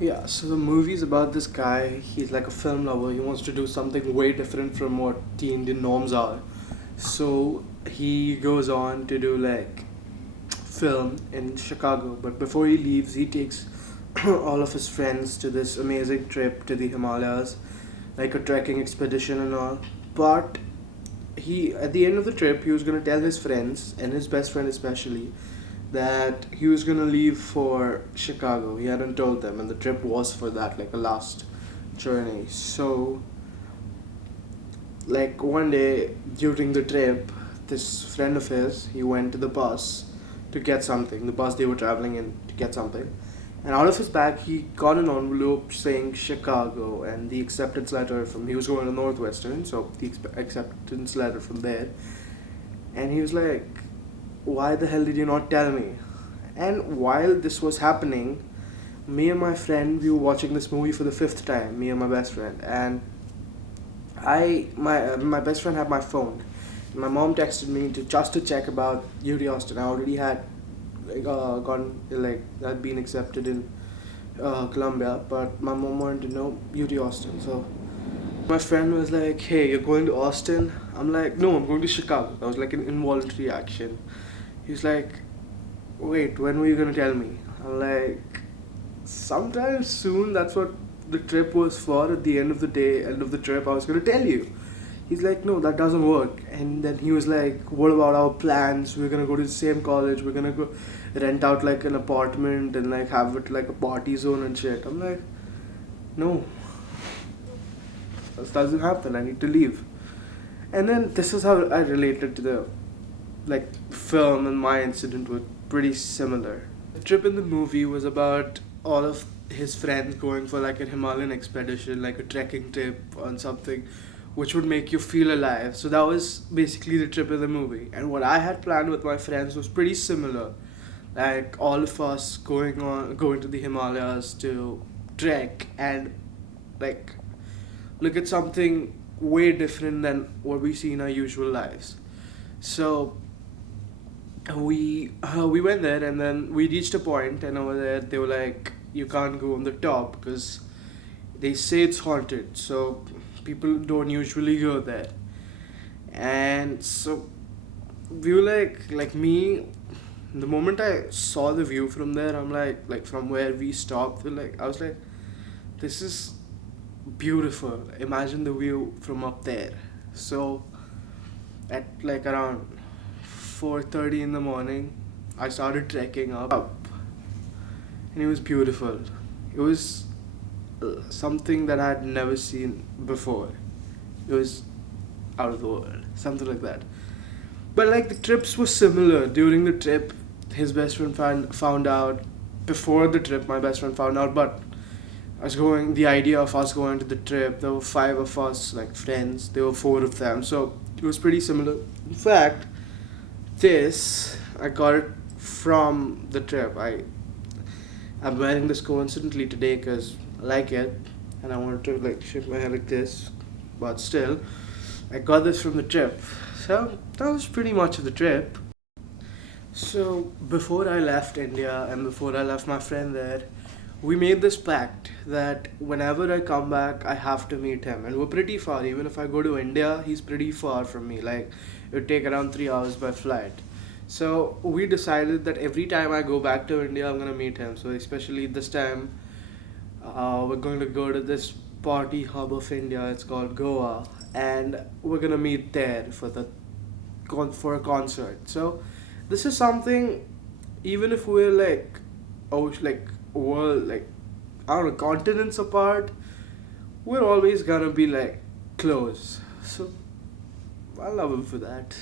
Yeah, so the movie's about this guy. He's like a film lover. He wants to do something way different from what the Indian norms are. So he goes on to do like film in Chicago. But before he leaves, he takes all of his friends to this amazing trip to the Himalayas, like a trekking expedition and all. But he, at the end of the trip, he was gonna tell his friends and his best friend especially that he was gonna leave for Chicago. He hadn't told them, and the trip was for that, like a last journey. So, like one day during the trip, this friend of his, he went to the bus to get something. The bus they were traveling in to get something, and out of his bag he got an envelope saying Chicago and the acceptance letter from. He was going to Northwestern, so the acceptance letter from there, and he was like, why the hell did you not tell me? And while this was happening, me and my friend, we were watching this movie for the fifth time, me and my best friend. And my best friend had my phone. My mom texted me to just to check about UT Austin. I already had I'd been accepted in Columbia, but my mom wanted to know UT Austin. So my friend was like, "Hey, you're going to Austin?" I'm like, "No, I'm going to Chicago." That was like an involuntary action. He's like, "Wait, when were you gonna tell me?" I'm like, "Sometime soon." That's what the trip was for. At the end of the day, end of the trip, I was gonna tell you. He's like, "No, that doesn't work." And then he was like, "What about our plans? We're gonna go to the same college. We're gonna go rent out like an apartment and like have it like a party zone and shit." I'm like, "No, that doesn't happen. I need to leave." And then this is how I related to the like film, and my incident were pretty similar. The trip in the movie was about all of his friends going for like a Himalayan expedition, like a trekking trip on something which would make you feel alive. So that was basically the trip in the movie. And what I had planned with my friends was pretty similar. Like all of us going to the Himalayas to trek and like look at something way different than what we see in our usual lives. So we went there, and then we reached a point, and over there they were like, you can't go on the top because they say it's haunted, so people don't usually go there. And so we were like me, the moment I saw the view from there, I'm like from where we stopped, I was like, this is beautiful. Imagine the view from up there. So at like around 4:30 in the morning, I started trekking up, and it was beautiful. It was something that I had never seen before. It was out of the world, something like that. But like the trips were similar. During the trip, his best friend found out. Before the trip, my best friend found out. But the idea of us going to the trip, there were five of us, like friends. There were four of them, so it was pretty similar. In fact, this I got it from the trip. I'm wearing this coincidentally today because I like it, and I wanted to like shape my hair like this, but still, I got this from the trip. So that was pretty much of the trip. So before I left India and before I left my friend there, we made this pact that whenever I come back, I have to meet him. And we're pretty far. Even if I go to India, he's pretty far from me. Like, it would take around 3 hours by flight. So we decided that every time I go back to India, I'm gonna meet him. So especially this time, we're going to go to this party hub of India. It's called Goa, and we're gonna meet there for for a concert. So this is something. Even if we're like, oh, like world, like I don't know, continents apart, we're always gonna be like close. So I love him for that.